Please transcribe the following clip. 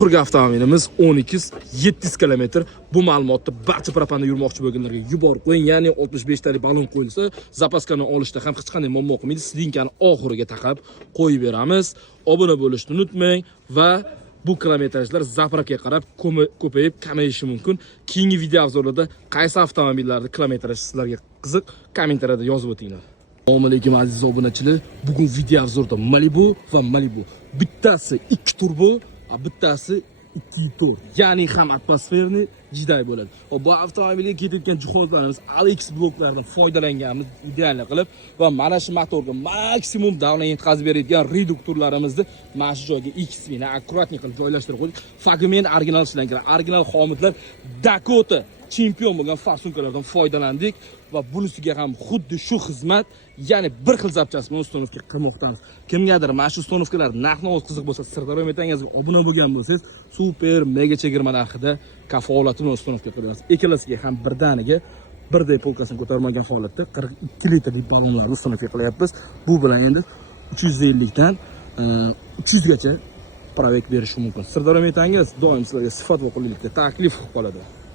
Turga avtomobilimiz 12-700 km. Bu ma'lumotni barcha propanda yurmoqchi bo'lganlarga yuborib qo'ying. Ya'ni 65 talik balon qo'yilsa, zapaskani olishda ham hech qanday muammo qilmaydi. Slinkani oxiriga taqab qo'yib beramiz. Obuna bo'lishni unutmang va bu kilometrajlar zapravkaga qarab ko'payib kamayishi mumkin. Keyingi video obzorlarda qaysi avtomobillarda kilometraj sizlarga qiziq, kommentariyada yozib o'tinglar. Assalomu alaykum aziz obunachilar. Bugun video obzorda Malibu va Malibu. Bittasi 2 turbo, bittasi 2.4. Ya'ni ham atmosferni jiday bo'ladi. Bu avtomobilga ketayotgan jihozlarimiz Alex bloklardan foydalanganmiz ideal qilib va mana shu motorga maksimum davlat yetkazib beradigan reduktorlarimizni mana shu joyga X-ni akkuratni qilib joylashtirib qo'ydik. Fragment original ishlangan, original xomitlar Dakota chempion bo'lgan farsunkalardan foydalandik va bunisiga ham xuddi shu xizmat, ya'ni bir xil zapchasi bilan ustonovka qilmoqdamiz. Kimgadir mana shu ustonovkalar narx-navoz qiziq bo'lsa, Sirdaryo metangizga obuna bo'lgan bo'lsangiz, super mega chegirma narxida kafolati bilan ustonovka qilamiz. Ikkalasiga ham birdaniga birday polkasini ko'tarmagan holatda 42 litrlik ballonlarni ustonovka qilyapmiz. Bu bilan endi 350 dan 300 gacha provek berish mumkin. Sirdaryo metangiz doim sizlarga sifat va qulaylikda taklif qilib qoladi.